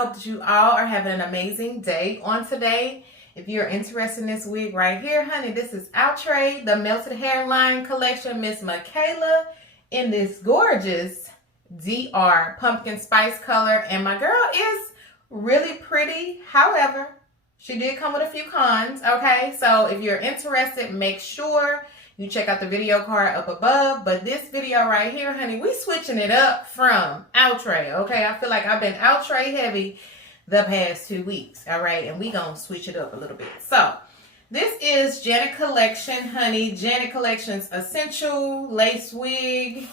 hope that you all are having an amazing day on today. If you're interested in this wig right here, honey, this is Outre, the Melted Hairline Collection, Miss Mikaella, in this gorgeous DR pumpkin spice color. And my girl is really pretty. However, she did come with a few cons, okay? So if you're interested, make sure you check out the video card up above. But this video right here, honey, we switching it up from Outre, okay? I feel like I've been Outre heavy the past 2 weeks, all right? And we gonna switch it up a little bit. So this is Janet Collection, honey. Janet Collection's Essential Lace Wig.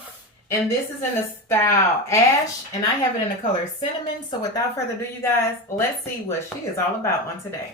And this is in the style Ash, and I have it in the color Cinnamon. So without further ado, you guys, let's see what she is all about on today.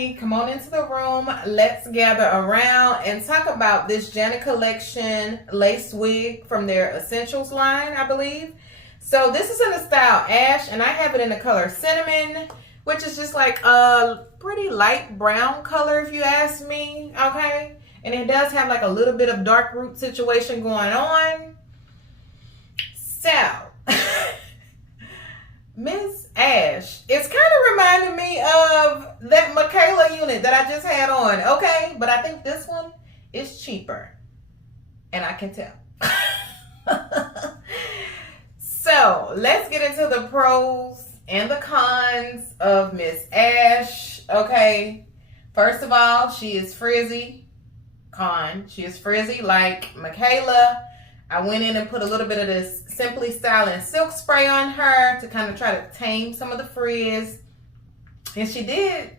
everybody. Come on into the room. Let's gather around and talk about this Janet Collection lace wig from their Essentials line, I believe. So this is in the style Ash, and I have it in the color Cinnamon, which is just like a pretty light brown color if you ask me, okay? And it does have like a little bit of dark root situation going on. So, Miss Ash, it's kind of reminding me of that Mikaella unit that I just had on, okay? But I think this one is cheaper, and I can tell. So, let's get into the pros and the cons of Miss Ash, okay? First of all, she is frizzy. Con, she is frizzy like Mikaella. I went in and put a little bit of this Simply Styling Silk Spray on her to kind of try to tame some of the frizz. And she did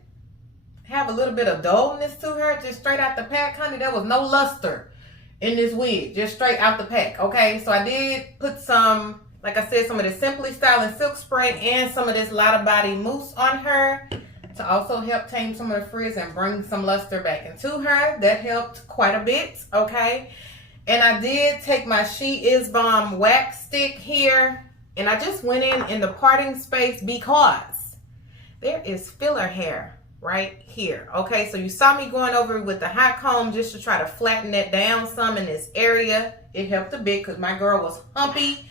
have a little bit of dullness to her, just straight out the pack, honey. There was no luster in this wig, just straight out the pack, okay? So I did put some, like I said, some of this Simply Styling Silk Spray and some of this Lotta Body Mousse on her to also help tame some of the frizz and bring some luster back into her. That helped quite a bit, okay? And I did take my She Is Bomb wax stick here, and I just went in the parting space because there is filler hair right here, okay? So you saw me going over with the hot comb just to try to flatten that down some in this area. It helped a bit because my girl was humpy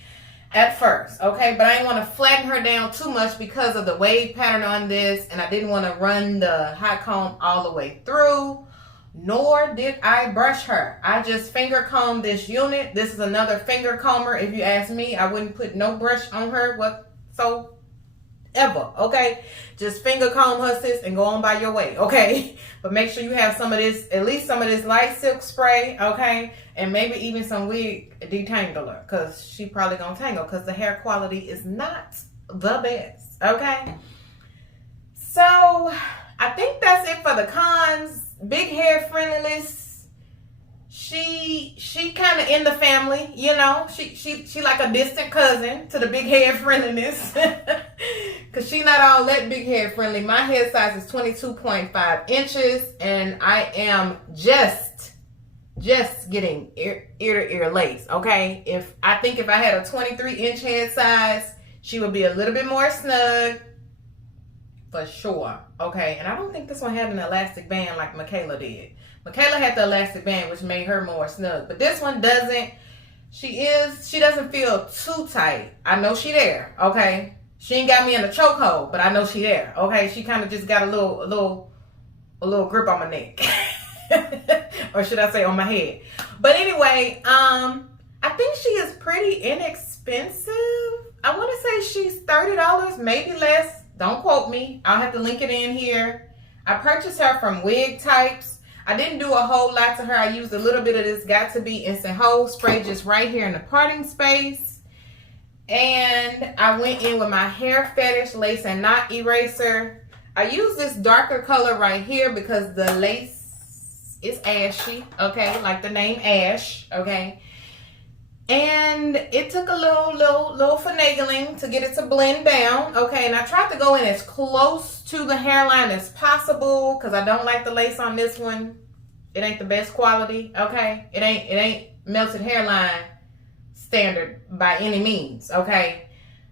at first, okay? But I didn't want to flatten her down too much because of the wave pattern on this, and I didn't want to run the hot comb all the way through, nor did I brush her. I just finger combed this unit. This is another finger comber. If you ask me, I wouldn't put no brush on her whatsoever, okay? Just finger comb her, sis, and go on by your way, okay? But make sure you have some of this, at least some of this light silk spray, okay? And maybe even some wig detangler, because she probably gonna tangle because the hair quality is not the best, okay? So I think that's it for the cons. Big hair friendliness. She kind of in the family, you know. She like a distant cousin to the big hair friendliness. Cause she not all that big hair friendly. My head size is 22.5 inches, and I am just getting ear to ear lace, okay? If I had a 23-inch head size, she would be a little bit more snug, for sure, okay? And I don't think this one had an elastic band like Mikaella did. Mikaella had the elastic band, which made her more snug, but this one doesn't. She doesn't feel too tight. I know she there, okay? She ain't got me in a chokehold, but I know she there, okay? She kind of just got a little grip on my neck. Or should I say on my head. But anyway, I think she is pretty inexpensive. I want to say she's $30, maybe less. Don't quote me. I'll have to link it in here. I purchased her from Wigtypes. I didn't do a whole lot to her. I used a little bit of this Got To Be Instant Hold spray just right here in the parting space. And I went in with my Hair Fetish Lace and Knot Eraser. I used this darker color right here because the lace is ashy, okay? Like the name Ash, okay? And it took a little finagling to get it to blend down, okay? And I tried to go in as close to the hairline as possible because I don't like the lace on this one. It ain't the best quality, okay? It ain't melted hairline standard by any means, okay?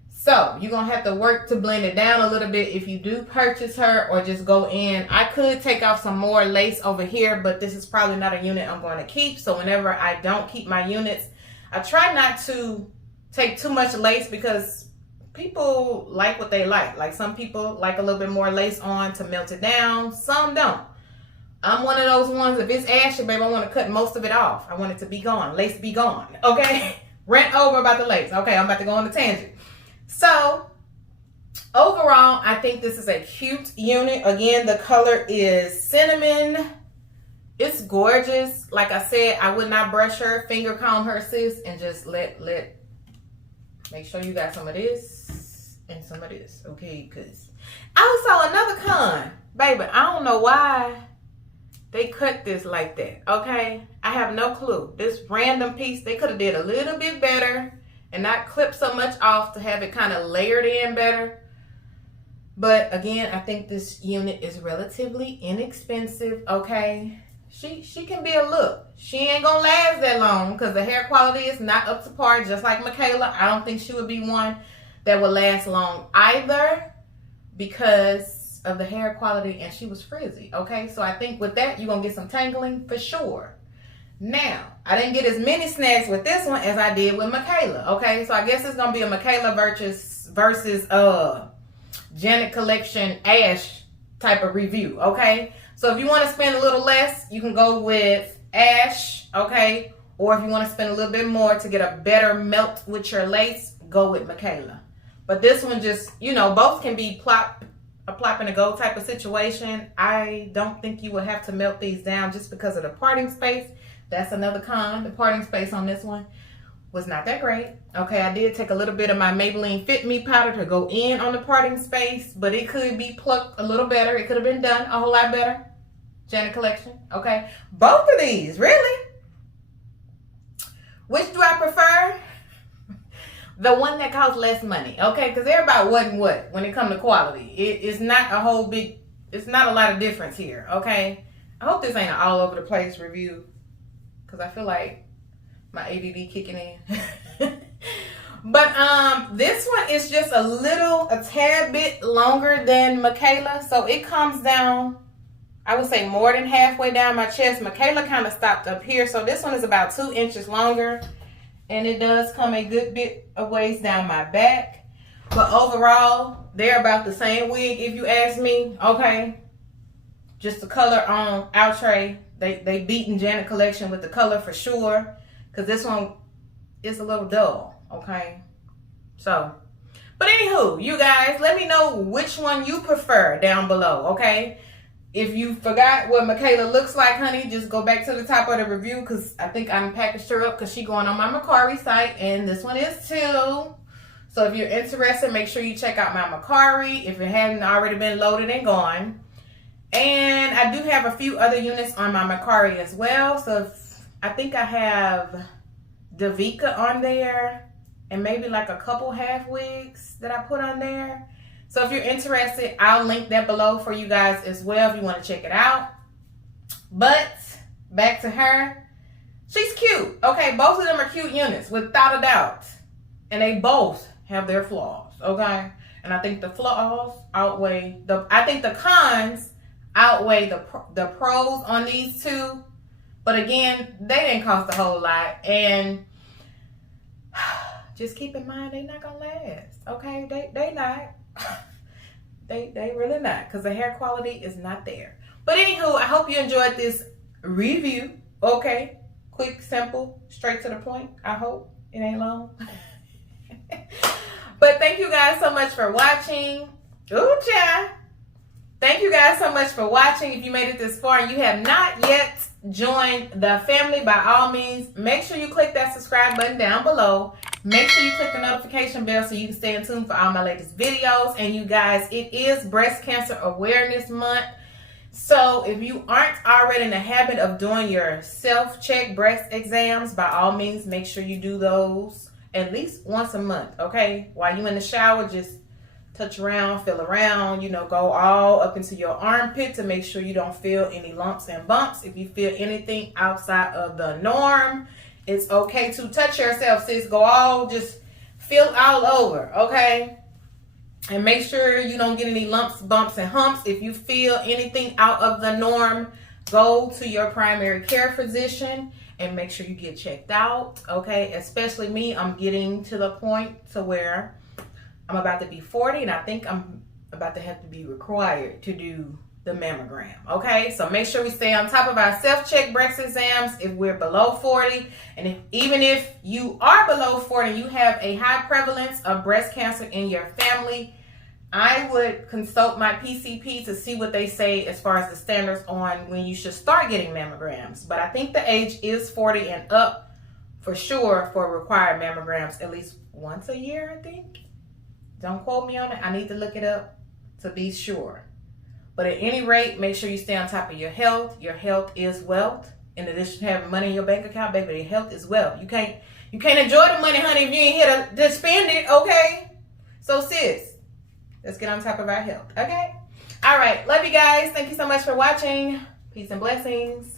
So you're gonna have to work to blend it down a little bit if you do purchase her, or just go in. I could take off some more lace over here, but this is probably not a unit I'm going to keep. So whenever I don't keep my units, I try not to take too much lace because people like what they like. Like some people like a little bit more lace on to melt it down. Some don't. I'm one of those ones, if it's ashy, babe, I want to cut most of it off. I want it to be gone. Lace be gone, okay? Rant over about the lace. Okay, I'm about to go on a tangent. So, overall, I think this is a cute unit. Again, the color is cinnamon. It's gorgeous. Like I said, I would not brush her, finger comb her, sis, and just make sure you got some of this and some of this, okay? Because also another con, baby, I don't know why they cut this like that, okay? I have no clue. This random piece, they could have did a little bit better and not clip so much off to have it kind of layered in better. But again, I think this unit is relatively inexpensive, okay? She can be a look. She ain't gonna last that long because the hair quality is not up to par, just like Mikaella. I don't think she would be one that would last long either because of the hair quality, and she was frizzy, okay? So I think with that, you're gonna get some tangling for sure. Now, I didn't get as many snags with this one as I did with Mikaella, okay? So I guess it's gonna be a Mikaella versus Janet Collection Ash type of review, okay? So if you want to spend a little less, you can go with Ash, okay? Or if you want to spend a little bit more to get a better melt with your lace, go with Mikaella. But this one just, you know, both can be a plop and a go type of situation. I don't think you will have to melt these down just because of the parting space. That's another con. The parting space on this one was not that great. Okay, I did take a little bit of my Maybelline Fit Me powder to go in on the parting space, but it could be plucked a little better. It could have been done a whole lot better. Janet Collection, okay? Both of these, really? Which do I prefer? The one that costs less money, okay? Because they're about what and what when it comes to quality. It's not a whole big, it's not a lot of difference here, okay? I hope this ain't an all over the place review because I feel like my ADD kicking in. But this one is just a tad bit longer than Mikaella. So it comes down, I would say more than halfway down my chest. Mikaella kind of stopped up here. So this one is about 2 inches longer. And it does come a good bit of ways down my back. But overall, they're about the same wig if you ask me. Okay. Just the color on Outre. They beaten Janet Collection with the color for sure. Because this one is a little dull. Okay. So, but anywho, you guys, let me know which one you prefer down below. Okay. If you forgot what Mikaella looks like, honey, just go back to the top of the review because I think I packaged her up because she's going on my Mercari site and this one is too. So if you're interested, make sure you check out my Mercari if it hadn't already been loaded and gone. And I do have a few other units on my Mercari as well. So I think I have Davika on there and maybe like a couple half wigs that I put on there. So if you're interested, I'll link that below for you guys as well if you want to check it out. But back to her. She's cute. Okay, both of them are cute units without a doubt. And they both have their flaws, okay? And I think the flaws outweigh I think the cons outweigh the pros on these two. But again, they didn't cost a whole lot. And just keep in mind, they're not gonna last, okay? They not. They really not, because the hair quality is not there. But anywho, I hope you enjoyed this review. Okay, quick, simple, straight to the point. I hope it ain't long. But thank you guys so much for watching. Ooh, child. Thank you guys so much for watching. If you made it this far and you have not yet joined the family, by all means, make sure you click that subscribe button down below. Make sure you click the notification bell so you can stay in tune for all my latest videos. And you guys, it is Breast Cancer Awareness Month. So if you aren't already in the habit of doing your self-check breast exams, by all means, make sure you do those at least once a month, okay? While you're in the shower, just touch around, feel around, you know, go all up into your armpit to make sure you don't feel any lumps and bumps. If you feel anything outside of the norm, it's okay to touch yourself, sis. Go all, just feel all over, okay? And make sure you don't get any lumps, bumps, and humps. If you feel anything out of the norm, go to your primary care physician and make sure you get checked out, okay? Especially me, I'm getting to the point to where I'm about to be 40 and I think I'm about to have to be required to do the mammogram, okay? So make sure we stay on top of our self-check breast exams if we're below 40. And even if you are below 40 and you have a high prevalence of breast cancer in your family, I would consult my PCP to see what they say as far as the standards on when you should start getting mammograms. But I think the age is 40 and up for sure for required mammograms at least once a year, I think. Don't quote me on it. I need to look it up to be sure. But at any rate, make sure you stay on top of your health. Your health is wealth. In addition to having money in your bank account, baby, your health is wealth. You can't enjoy the money, honey, if you ain't here to spend it, okay? So sis, Let's get on top of our health, okay? All right, love you guys. Thank you so much for watching. Peace and blessings.